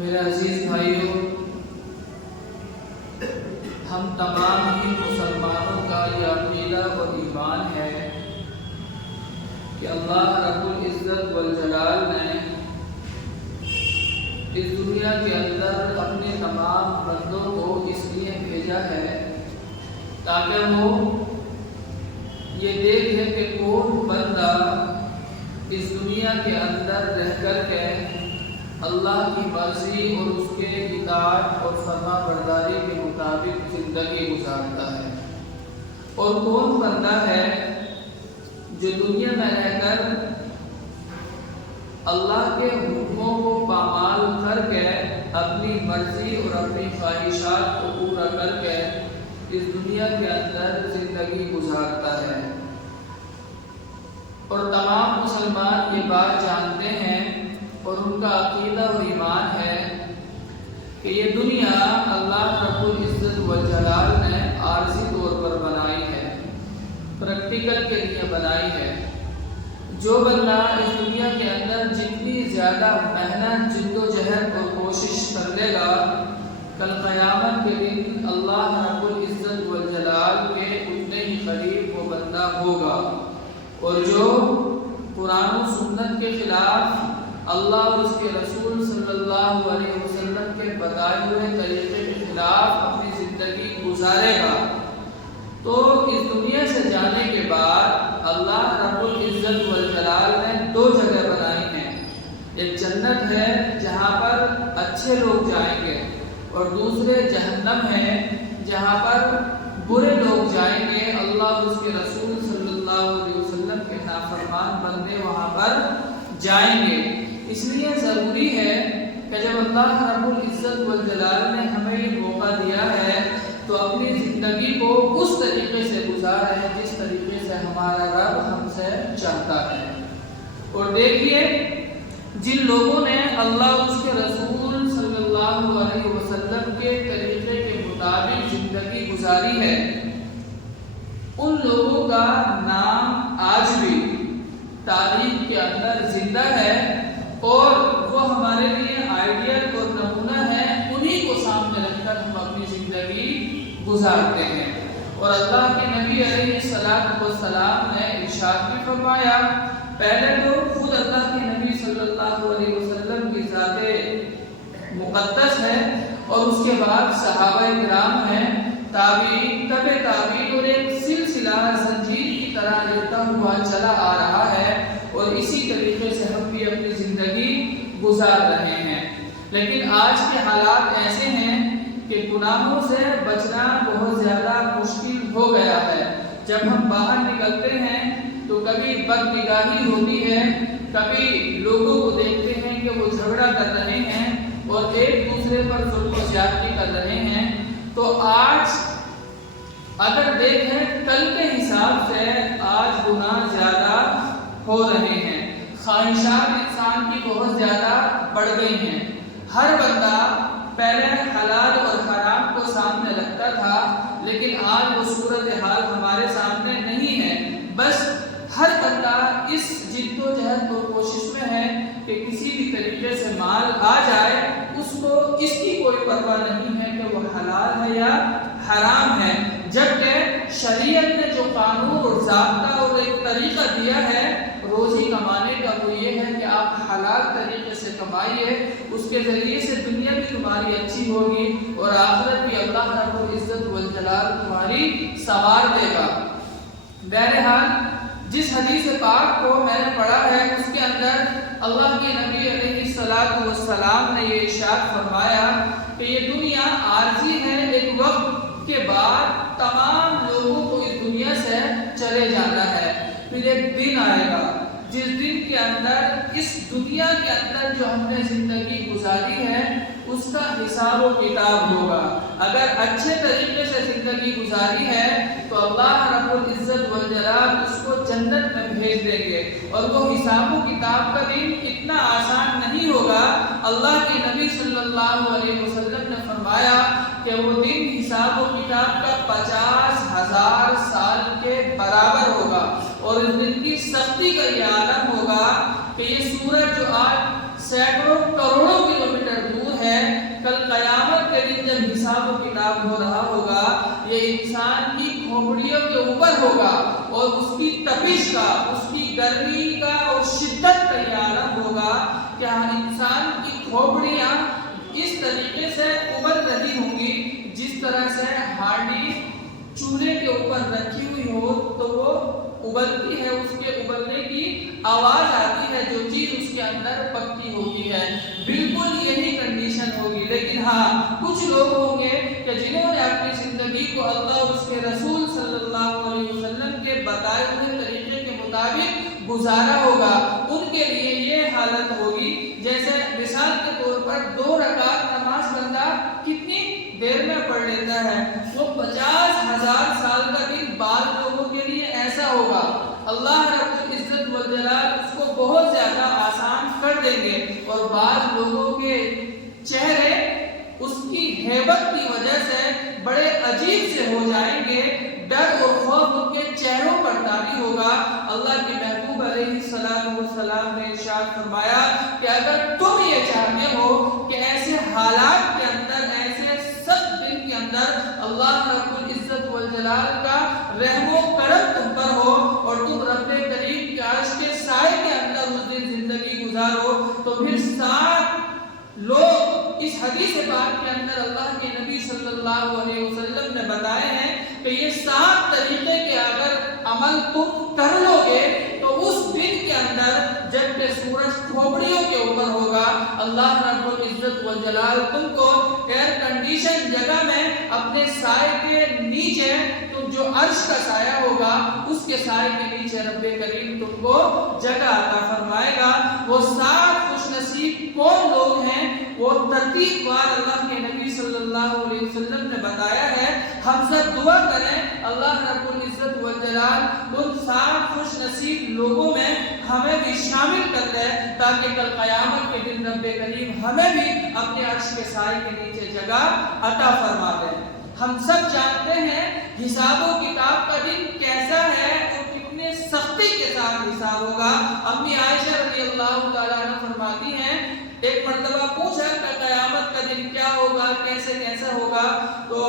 میرے عزیز بھائیوں، ہم تمام ہی مسلمانوں کا یہ عقیدہ و ایمان ہے کہ اللہ رب العزت والجلال نے اس دنیا کے اندر اپنے تمام بندوں کو اس لیے بھیجا ہے تاکہ وہ یہ دیکھے کہ کون بندہ اس دنیا کے اندر رہ کر کے اللہ کی مرضی اور اس کے اطاعت اور فرما برداری کے مطابق زندگی گزارتا ہے، اور کون بندہ ہے جو دنیا میں رہ کر اللہ کے حکموں کو پامال کر کے اپنی مرضی اور اپنی خواہشات کو پورا کر کے اس دنیا کے اندر زندگی گزارتا ہے۔ اور تمام مسلمان یہ بات جانتے ہیں اور ان کا عقیدہ و ایمان ہے کہ یہ دنیا اللہ رب العزت والجلال نے عارضی طور پر بنائی ہے، پریکٹیکل کے لیے بنائی ہے۔ جو بندہ اس دنیا کے اندر جتنی زیادہ محنت، جد و جہد اور کوشش کر لے گا، کل قیامت کے دن اللہ رب العزت والجلال کے اتنے ہی قریب وہ بندہ ہوگا۔ اور جو قرآن و سنت کے خلاف اللہ اور اس کے رسول صلی اللہ علیہ وسلم کے بتائے ہوئے طریقے کے خلاف اپنی زندگی گزارے گا، تو اس دنیا سے جانے کے بعد اللہ رب العزت والجلال نے دو جگہ بنائی ہیں۔ ایک جنت ہے جہاں پر اچھے لوگ جائیں گے، اور دوسرے جہنم ہے جہاں پر برے لوگ جائیں گے، اللہ اور اس کے رسول صلی اللہ علیہ وسلم کے نافرمان بندے وہاں پر جائیں گے۔ اس لیے ضروری ہے کہ جب اللہ رب العزت والجلال نے ہمیں یہ موقع دیا ہے تو اپنی زندگی کو اس طریقے سے گزاریں جس طریقے سے ہمارا رب ہم سے چاہتا ہے۔ اور دیکھیے، جن لوگوں نے اللہ اور اس کے رسول صلی اللہ علیہ وسلم کے طریقے کے مطابق زندگی گزاری ہے، ان لوگوں کا نام آج بھی تاریخ کے اندر زندہ ہے، اور وہ ہمارے لیے آئیڈیل اور نمونہ ہے۔ انہی کو سامنے رکھ کر ہم اپنی زندگی گزارتے ہیں۔ اور اللہ کے نبی علیہ السلام نے ارشاد بھی فرمایا، پہلے تو خود اللہ کے نبی صلی اللہ علیہ وسلم کی ذات مقدس ہے، اور اس کے بعد صحابہ کرام ہیں، تابعین، تبع تابعین، اور ایک سلسلہ زنجیر کی طرح رہتا ہوا چلا آ رہا ہے، اور اسی طریقے سے ہم بھی اپنی زندگی گزار رہے ہیں۔ لیکن آج کے حالات ایسے ہیں کہ گناہوں سے بچنا بہت زیادہ مشکل ہو گیا ہے۔ جب ہم باہر نکلتے ہیں تو کبھی بدنگاہی ہوتی ہے، کبھی لوگوں کو دیکھتے ہیں کہ وہ جھگڑا کر رہے ہیں اور ایک دوسرے پر ظلم و زیادتی کر رہے ہیں۔ تو آج اگر دیکھیں کل کے حساب سے آج گناہ زیادہ ہو رہے ہیں، خواہشات انسان کی بہت زیادہ بڑھ گئی ہیں۔ ہر بندہ پہلے حلال اور حرام کو سامنے رکھتا تھا، لیکن آج وہ صورتحال ہمارے سامنے نہیں ہے۔ بس ہر بندہ اس جد و جہد اور کوشش میں ہے کہ کسی بھی طریقے سے مال آ جائے، اس کو اس کی کوئی پرواہ نہیں ہے کہ وہ حلال ہے یا حرام ہے، جبکہ شریعت نے جو قانون اور ضابطہ اور ایک طریقہ دیا ہے روزی کمانے کا، وہ یہ ہے کہ آپ حلال طریقے سے کمائیے، اس کے ذریعے سے دنیا بھی تمہاری اچھی ہوگی اور آخرت بھی اللہ رب العزت والجلال تمہاری سنوار دے گا۔ بہرحال جس حدیث پاک کو میں نے پڑھا ہے اس کے اندر اللہ کے نبی علیہ السلام نے یہ ارشاد فرمایا کہ یہ دنیا عارضی ہے، ایک وقت کے بعد تمام لوگوں کو اس دنیا سے چلے جانا ہے۔ پھر ایک دن آئے گا جس دن کے اندر اس دنیا کے اندر جو ہم نے زندگی گزاری ہے اس کا حساب و کتاب ہوگا۔ اگر اچھے طریقے سے زندگی گزاری ہے تو اللہ رب العزت والجلال اس کو جنت میں بھیج دیں گے، اور وہ حساب و کتاب کا دن اتنا آسان نہیں ہوگا۔ اللہ کے نبی صلی اللہ علیہ وسلم نے فرمایا کہ وہ دن حساب و کتاب کا 50,000 سال کے برابر ہوگا، اور اس دن کی سختی کا یہ عالم ہوگا کہ یہ سورج جو آج سینکڑوں کروڑوں کلومیٹر دور ہے، حساب و کتاب ہو رہا ہوگا یہ انسان کی کھوپڑیوں کے اوپر ہوگا اور اس کی تپش کا، اس کی گرمی کا اور شدت کا یہ عالم ہوگا کہ انسان کی کھوپڑیاں اس طریقے سے ابل رہی ہوں گی جس طرح سے ہانڈی چولہے کے اوپر رکھی ہوئی ہو تو وہ ابلتی ہے، اس کے ابلنے کی آواز آتی ہے، جو چیز اس کے اندر پکی ہوتی ہے، بالکل یہی کنڈیشن ہوگی۔ لیکن ہاں کچھ لوگ ہوں گے کہ جنہوں نے اپنی زندگی کو اللہ اور اس کے رسول صلی اللہ علیہ وسلم کے بتائے ہوئے طریقے کے مطابق گزارا ہوگا، ان کے لیے یہ حالت ہوگی جیسے مثال کے طور پر 2 رکعت نماز بندہ کتنی دیر میں پڑھ لیتا ہے، وہ 50,000 سال کا دن بعض لوگوں کے لیے ایسا ہوگا، اللہ رب العزت والجلال اس کو بہت زیادہ آسان کر دیں گے، اور بعض لوگوں کے چہرے اس کی ہیبت کی وجہ سے بڑے عجیب سے ہو جائیں گے، ڈر اور خوف ان کے چہروں پر طاری ہوگا۔ اللہ کے محبوب علیہ السلام نے ارشاد فرمایا کہ اگر تم یہ چاہتے ہو کہ ایسے حالات کے اندر، ایسے سخت دن کے اندر اللہ رب العزت والجلال کا رحم و کرم تم پر ہو اور تم رب کریم کے عرش کے سائے کے اندر اس دن زندگی گزارو، تو پھر 7 لوگ اس حدیث پاک کے اندر اللہ کے نبی صلی اللہ علیہ وسلم نے بتائے ہیں کہ یہ 7 طریقے کے اگر عمل تم کر لو گے تو اس دن کے اندر جب کہ سورج کھوپڑیوں کے اوپر ہوگا، اللہ رب العزت والجلال تم کو ایئر کنڈیشن جگہ میں اپنے سائے کے نیچے، تم جو عرش کا سایہ ہوگا اس کے سائے کے نیچے رب کریم تم کو جگہ عطا فرمائے گا۔ وہ 7 خوش نصیب کون لوگ ہیں وہ ترتیب وار اللہ کے نبی صلی اللہ علیہ وسلم نے بتایا ہے۔ ہم سب دعا کریں اللہ رب العزت والجلال ان 7 خوش نصیب لوگوں میں ہمیں بھی شامل کر دے تاکہ کل قیامت کے دن رب کریم ہمیں بھی اپنے عرش کے سائے کے نیچے جگہ عطا فرما دے۔ ہم سب جانتے ہیں حساب و کتاب کا دن کیسا ہے اور کتنے سختی کے ساتھ حساب ہوگا۔ امی عائشہ رضی اللہ تعالیٰ عنہ فرماتی ہیں ایک مرتبہ پوچھا کہ قیامت کا دن کیا ہوگا، کیسے کیسا ہوگا، تو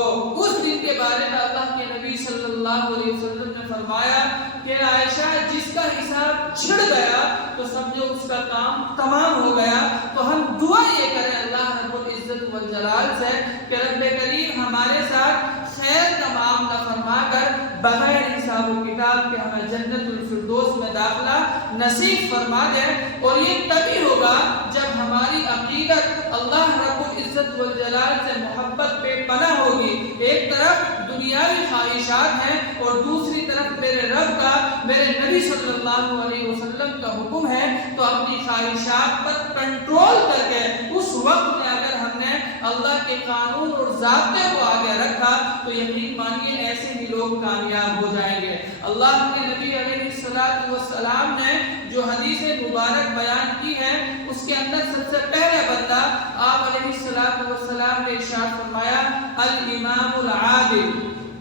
اس دن کے بارے میں اللہ کے نبی صلی اللہ علیہ وسلم نے فرمایا کہ عائشہ جس کا حساب چھڑ گیا تو سمجھو اس کا کام تمام ہو گیا۔ تو ہم دعا یہ کریں اللہ رب العزت والجلال سے کہ رب کریم ہمارے ساتھ خیر کا معاملہ فرما کر بغیر حساب و کتاب کے ہمیں جنت الفردوس میں داخلہ نصیب فرما دے، اور یہ تبھی ہوگا جب ہماری عقیدت اللہ رب العزت والجلال سے محبت پہ پناہ ہوگی۔ ایک طرف دنیاوی خواہشات ہیں اور دوسری طرف میرے رب کا، میرے نبی صلی اللہ علیہ وسلم کا حکم ہے، تو اپنی خواہشات پر کنٹرول کر کے اس وقت میں اگر ہم نے اللہ کے قانون اور ضابطے کو آگے رکھا تو یقین مانیے ایسے ہی لوگ کامیاب ہو جائیں گے۔ اللہ کے نبی علیہ السلام نے جو حدیث مبارک بیان کی ہے اس کے اندر سب سے پہلا بندہ آپ علیہ السلام نے ارشاد فرمایا الامام العادل،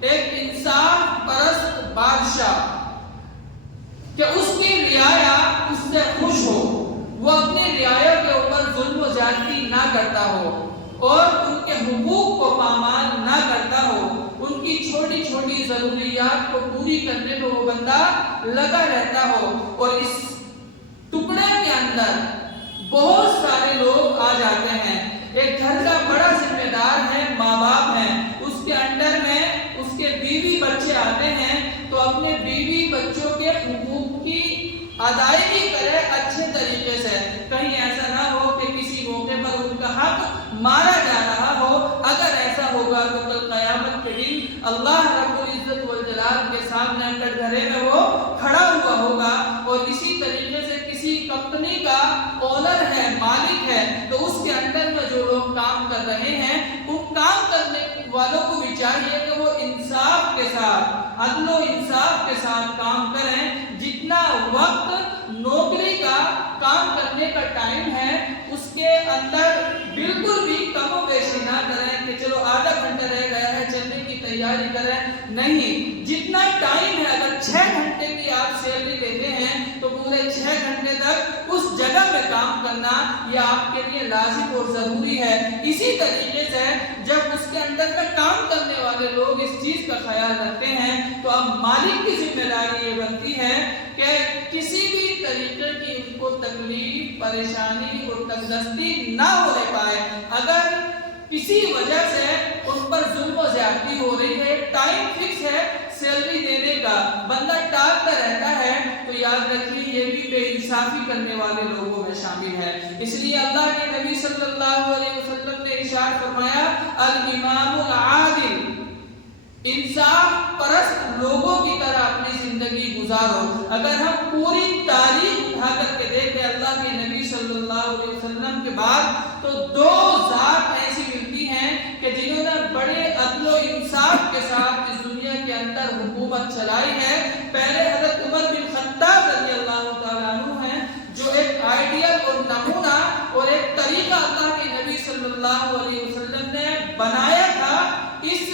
ایک انصاف پرست بادشاہ کہ اس کی رعایا اس سے خوش ہو، وہ اپنی رعایا کے اوپر ظلم و زیادتی نہ کرتا ہو اور ان کے حقوق کو پامال نہ کرتا ہو، ان کی چھوٹی چھوٹی ضروریات کو پوری کرنے میں وہ بندہ لگا رہتا ہو، اور اس ٹکڑے کے اندر بہت سارے لوگ آ جاتے ہیں۔ ایک گھر کا بڑا ذمہ دار ہے، ماں باپ ہیں، اس کے انڈر میں اس کے بیوی بچے آتے ہیں، تو اپنے بیوی بچوں کے حقوق کی ادائیگی کرے اچھے طریقے سے، کہیں ایسا نہ ہو کہ کسی موقع پر ان کا حق مارا جا رہا ہو۔ اگر ایسا ہوگا تو کل قیامت کے دن اللہ رب العزت والجلال کے سامنے کٹگرے میں وہ کھڑا ہوا ہوگا، اور اسی طریقے سے کسی کمپنی کا اونر ہے، مالک ہے، تو اس کے اندر میں جو لوگ کام کر رہے ہیں ان کام کرنے والوں کو بھی چاہیے کہ وہ انصاف کے ساتھ، عدل و انصاف کے ساتھ کام کریں۔ جتنا وقت نوکری کا کام کرنے کا ٹائم ہے اس کے اندر بالکل بھی کم و بیشی نہ کریں کہ چلو آدھا گھنٹہ رہ گیا ہے چلنے کی تیاری کریں، نہیں، جتنا ٹائم ہے، اگر 6 گھنٹے کی آپ سیلری لیتے ہیں تو پورے 6 گھنٹے تک اس جگہ میں کام احترام کرنا یہ آپ کے لیے لازم اور ضروری ہے۔ اسی طریقے سے جب اس کے اندر میں کام کرنے والے لوگ اس چیز کا خیال رکھتے ہیں تو اب مالک کی ذمہ داری یہ بنتی ہے کہ کسی بھی طریقے کی ان کو تکلیف، پریشانی اور تنگدستی نہ ہونے پائے۔ اگر کسی وجہ سے ان پر ظلم و زیادتی ہو رہی ہے، ٹائم فکس ہے سیلری دینے کا، بندہ ٹالتا رہتا ہے، تو یاد رکھیے یہ بھی بے انصافی کرنے والے لوگوں میں شامل ہے۔ اس لیے اللہ کے نبی صلی اللہ علیہ وسلم نے ارشاد فرمایا الامام العادل، انصاف پرست لوگوں کی طرح اپنی زندگی گزارو۔ اگر ہم پوری تاریخ اٹھا کر کے دیکھیں اللہ کے نبی صلی اللہ علیہ وسلم کے بعد، تو دو ذات ایسی ملتی ہیں کہ جنہوں نے بڑے عدل و انصاف کے ساتھ اس دنیا کے اندر حکومت چلائی ہے۔ پہلے حضرت عمر بن خطاب رضی اللہ تعالیٰ عنہ ہیں، جو ایک آئیڈیل اور نمونہ اور ایک طریقہ اللہ کے نبی صلی اللہ علیہ وسلم نے بنایا تھا اس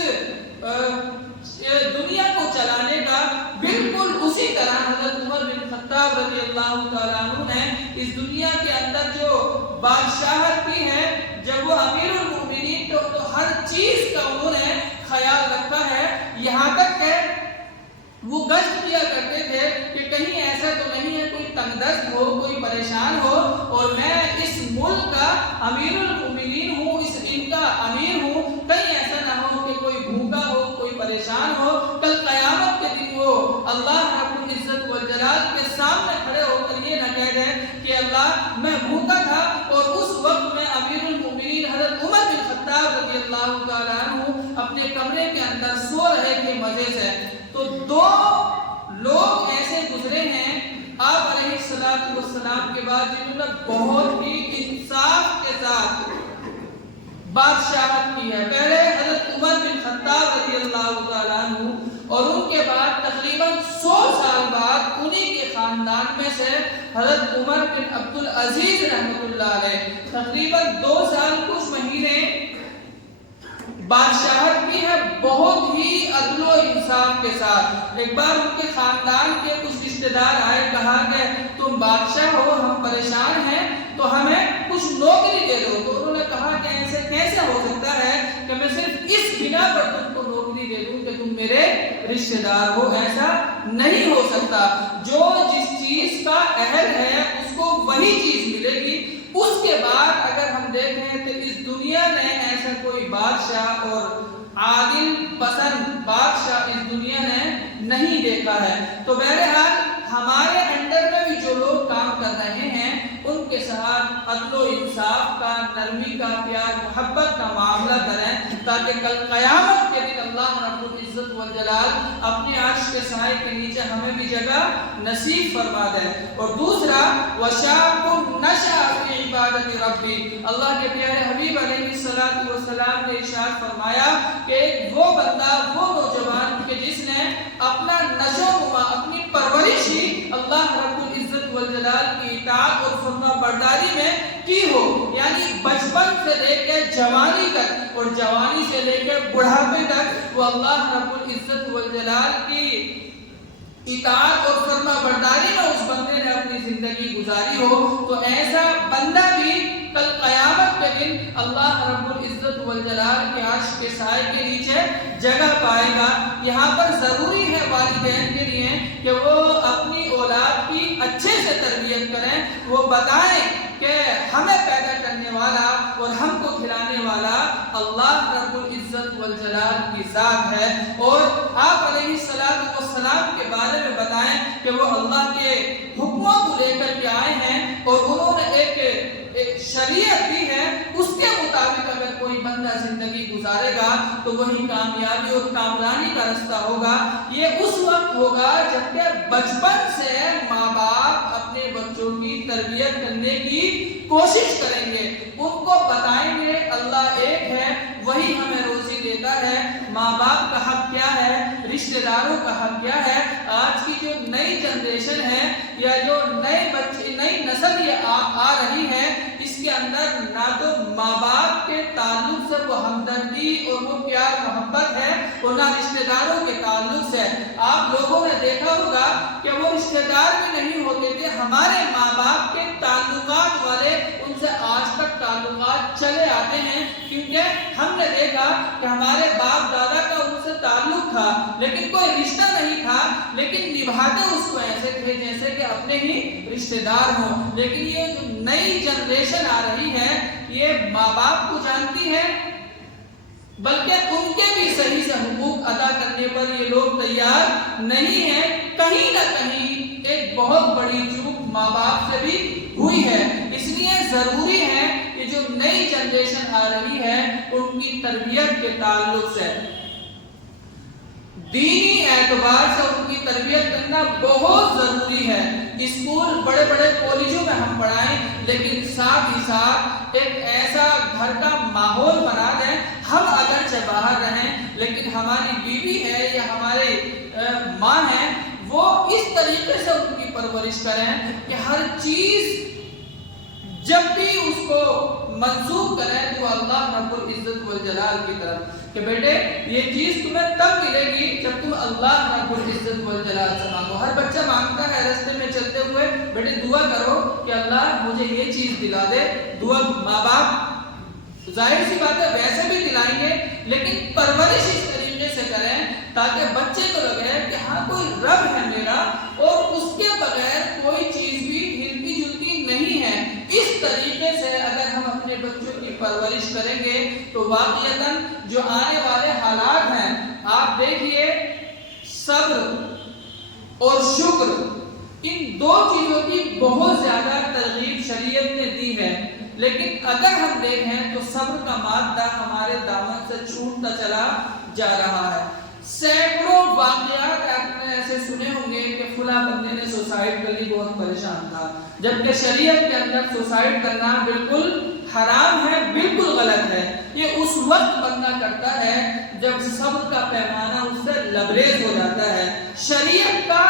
دنیا کو چلانے کا، بالکل اسی طرح حضرت عمر بن خطاب رضی اللہ تعالیٰ عنہ نے اس دنیا کے اندر جو بادشاہت کی ہے، جب وہ امیر المؤمنین تو ہر چیز کا انہوں نے خیال رکھا ہے، یہاں تک کہ وہ گشت کیا کرتے تھے کہ کہیں ایسا تو نہیں ہے کوئی تنگدست ہو، کوئی پریشان ہو، اور میں اس ملک کا امیر المؤمنین ہوں، ان کا امیر ہوں، کہیں ایسا نہ ہو کہ کوئی بھوکا ہو، کوئی پریشان ہو، کل قیامت کے دن وہ اللہ رب العزت والجلال کے سامنے کھڑے ہو کر یہ نہ کہہ دیں کہ اللہ میں بھوکا تھا اور اس وقت میں امیر المؤمنین حضرت عمر بن خطاب رضی اللہ تعالیٰ عنہ اپنے کمرے کے اندر سو رہے تھے مزے سے۔ تو دو لوگ ایسے گزرے ہیں آپ علیہ السلام کے بعد جنہوں نے بہت ہی انصاف کے ساتھ بادشاہت کی ہے۔ پہلے حضرت عمر بن خطاب رضی اللہ تعالیٰ عنہ، اور ان کے بعد تقریباً 100 سال بعد انہی کے خاندان میں سے حضرت عمر بن عبد العزیز رحمۃ اللہ علیہ تقریباً 2 سال کچھ مہینے بادشاہت کی ہے، بہت ہی عدل و انصاف کے ساتھ۔ ایک بار ان کے خاندان کے کچھ رشتہ دار آئے، کہا کہ تم بادشاہ ہو، ہم پریشان ہیں، تو ہمیں کچھ نوکری دے دو۔ تو انہوں نے کہا کہ ایسے کیسے ہو سکتا ہے کہ میں صرف اس بنا پر تم کو نوکری دے دوں کہ تم میرے رشتہ دار ہو، ایسا نہیں ہو سکتا۔ جو جس چیز کا اہل ہے اس کو وہی چیز ملے گی۔ اس کے بعد اگر ہم دیکھیں تو اس دنیا نے ایسا کوئی بادشاہ اور عادل پسند بادشاہ اس دنیا نے نہیں دیکھا ہے۔ تو بہرحال ہمارے اندر میں بھی جو لوگ کام کر رہے ہیں ان کے ساتھ عدل و انصاف کا، نرمی کا، پیار محبت کا معاملہ کریں، تاکہ کل قیامت کے دن اللہ رب العزت والجلال اپنے عرش کے سائے کے نیچے ہمیں بھی جگہ نصیب فرما دے۔ اور دوسرا وَشَابٌ نَشَأَ فِي عِبَادَةِ رَبِّهِ، اللہ کے پیارے حبیب علیہ السلام نے ارشاد فرمایا کہ وہ بندہ، وہ نوجوان کہ جس نے اپنا نشو و نما، اپنی پرورش ہی اللہ رب العزت والجلال کی اطاعت اور فرما برداری میں کی ہو، یعنی بچپن سے لے کے جوانی تک اور جوانی سے لے کے بڑھاپے تک وہ اللہ رب العزت والجلال کی اطاعت اور فرما برداری میں اس بندے نے اپنی زندگی گزاری ہو، تو ایسا بندہ بھی کل قیامت کے دن اللہ رب العزت والجلال کے عرش کے سائے کے نیچے جگہ پائے گا۔ یہاں پر ضروری ہے والدین کے لیے کہ وہ اپنی اولاد کی اچھے سے تربیت کریں، وہ بتائیں کہ ہمیں پیدا کرنے والا اور ہم کو کھلانے والا اللہ رب العزت والجلال کی ذات ہے، اور آپ علیہ السلام کے بارے میں بتائیں کہ وہ اللہ کے حکموں کو لے کر کے آئے ہیں اور انہوں نے ایک شریعت دی ہے، اس کے مطابق اگر کوئی بندہ زندگی گزارے گا تو وہی کامیابی اور کامرانی کا رستہ ہوگا۔ یہ اس وقت ہوگا جبکہ بچپن سے ماں باپ اپنے بچوں کی تربیت کرنے کی کوشش کریں گے، ان کو بتائیں گے اللہ ایک ہے، وہی ہمیں روزی دیتا ہے، ماں باپ کا حق کیا ہے، رشتہ داروں کا حق کیا ہے۔ آج کی جو نئی جنریشن ہے یا جو نئی نسل یہ آ رہی ہے، اس کے اندر نہ تو ماں باپ کے تعلق سے وہ ہمدردی اور وہ پیار محبت ہے اور نہ رشتہ داروں کے تعلق سے۔ آپ لوگوں نے دیکھا ہوگا کہ وہ رشتہ دار بھی نہیں ہوتے تھے، ہمارے ماں باپ کے تعلقات والے چلے آتے ہیں، کیونکہ ہم نے دیکھا کہ ہمارے باپ دادا کا ان سے تعلق تھا لیکن کوئی رشتہ نہیں تھا، لیکن نبھاتے اس کو ایسے تھے جیسے کہ اپنے ہی رشتہ دار ہوں۔ لیکن یہ جو نئی جنریشن آ رہی ہے یہ ماں باپ کو جانتی ہے، بلکہ ان کے بھی صحیح سے حقوق ادا کرنے پر یہ لوگ تیار نہیں ہیں۔ کہیں نہ کہیں ایک بہت بڑی چوک ماں باپ سے بھی ہوئی ہے، اس لیے ضروری ہے کہ جو نئی جنریشن آ رہی ہے ان کی تربیت کے تعلق سے دینی اعتبار سے ان کی تربیت کرنا بہت ضروری ہے۔ اسکول بڑے بڑے کالجوں میں ہم پڑھائیں، لیکن ساتھ ہی ساتھ ایک ایسا گھر کا ماحول بنا دیں، ہم اگرچہ باہر رہیں لیکن ہماری بیوی ہے یا ہمارے ماں ہے وہ اس طریقے سے ان کی پرورش کریں کہ ہر چیز جب بھی اس کو منسوخ کریں تو اللہ رب العزت والجلال کی طرف کہ بیٹے یہ چیز تمہیں تب ملے گی جب تم اللہ رب العزت والجلال سے مانگو۔ ہر بچہ مانگتا ہے راستے میں چلتے ہوئے بیٹے دعا کرو کہ اللہ مجھے یہ چیز دلا دے، دعا ماں باپ ظاہر سی بات ہے ویسے بھی دلائیں گے، لیکن پرورش اس طریقے سے کریں تاکہ بچے کو لگے کہ ہاں کوئی رب ہے میرا اور اس کے بغیر کوئی چیز بھی ہلتی جلتی نہیں ہے۔ اس طریقے سے اگر ہم اپنے بچوں کی پرورش کریں گے تو واقعتاً جو آنے والے حالات ہیں آپ دیکھیے، صبر اور شکر ان دو چیزوں کی بہت زیادہ ترغیب شریعت نے دی ہے، لیکن اگر ہم دیکھیں تو صبر کا مادہ ہمارے دامن سے چھوٹتا چلا جا رہا ہے۔ سینکڑوں واقعات آپ نے ایسے سنے ہوں گے کہ فلاں بندے نے سوسائڈ کر لی، بہت پریشان تھا، جبکہ شریعت کے اندر سوسائڈ کرنا بالکل حرام ہے، بالکل غلط ہے۔ یہ اس وقت بندہ کرتا ہے جب صبر کا پیمانہ اس سے لبریز ہو جاتا ہے۔ شریعت کا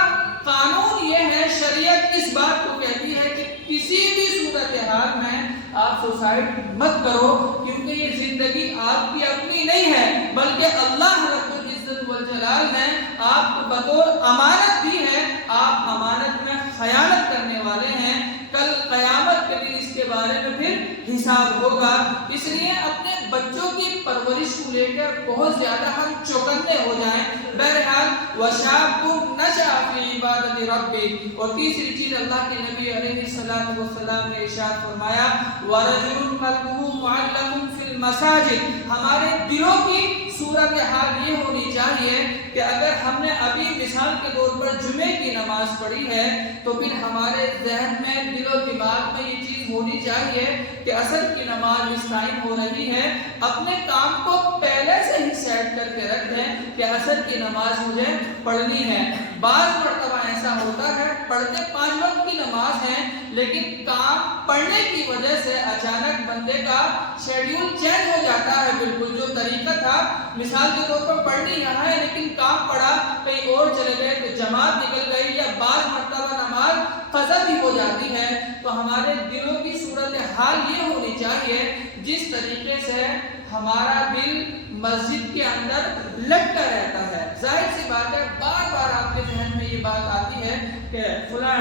قانون یہ ہے، شریعت اس بات کو کہتی ہے کہ کسی بھی صورتحال میں آپ سوسائڈ مت کرو، کیونکہ یہ زندگی آپ کی اپنی نہیں ہے بلکہ اللہ رب العزت والجلال نے آپ کو بطور امانت دی ہے، آپ امانت میں خیانت کرنے والے ہیں، کل قیامت کے دن اس کے بارے میں پھر حساب ہوگا۔ اس لیے اپنے بچوں کی پرورش کو لے کر بہت زیادہ ہم چوکنے ہو جائیں۔ بہرحال وَشَابٌ نَشَأَ فِي عِبَادَةِ رَبِّهِ، اور تیسری چیز اللہ کے نبی علیہ السلام نے ارشاد فرمایا وَرَجُلٌ قَلْبُهُ مُعَلَّقٌ فِي الْمَسَاجِدِ، ہمارے دلوں کی صورتحال یہ ہونی چاہیے کہ اگر ہم نے ابھی مثال کے طور پر جمعے کی نماز پڑھی ہے تو پھر ہمارے ذہن میں دل و دماغ میں یہ چیز ہونی چاہیے کہ عصر کی نماز اس ٹائم ہو رہی ہے، اپنے کام کو پہلے سے ہی سیٹ کر کے رکھ دیں کہ عصر کی نماز مجھے پڑھنی ہے۔ بعض مرتبہ ایسا ہوتا ہے پڑھتے 5 وقت کی نماز ہے لیکن کام پڑھنے کی وجہ سے اچانک بندے کا شیڈیول چینج ہو جاتا ہے، بالکل جو طریقہ تھا مثال کے طور پر پڑھنی یہاں ہے لیکن کام پڑا کہیں اور چلے گئے تو جماعت نکل گئی، یا بعض مرتبہ نماز قضا بھی ہو جاتی ہے۔ تو ہمارے دلوں کی صورتحال یہ ہونی چاہیے جس طریقے سے ہمارا دل مسجد کے اندر لٹکا رہتا ہے۔ ظاہر سی بات ہے بار بار آپ کے ذہن میں یہ بات آتی ہے کہ فلاں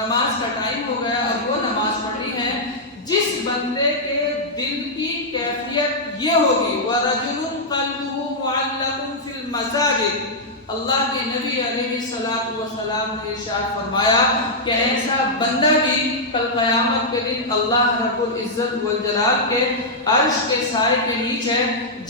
نماز کا ٹائم ہو گیا اور وہ نماز پڑھنی ہے۔ جس بندے کے دل کی کیفیت یہ ہوگی وَرَجُلٌ قَلْبُهُ مُعَلَّقٌ فِي الْمَسَاجِدِ، اللہ کے نبی علیہ السلام نے ارشاد فرمایا کہ ایسا بندہ بھی کل قیامت کے دن اللہ رب العزت والجلال کے عرش کے سائے کے نیچے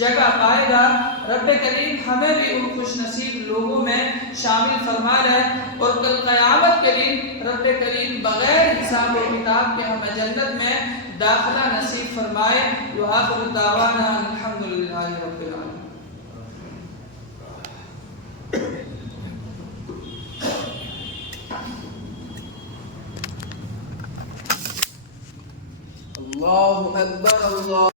جگہ پائے گا۔ رب کریم ہمیں بھی ان خوش نصیب لوگوں میں شامل فرما لے اور کل قیامت کے دن رب کریم بغیر حساب و کتاب کے ہمیں جنت میں داخلہ نصیب فرمائے۔ وآخر دعوانا الحمدللہ رب العالمین۔ اللہ اکبر اللہ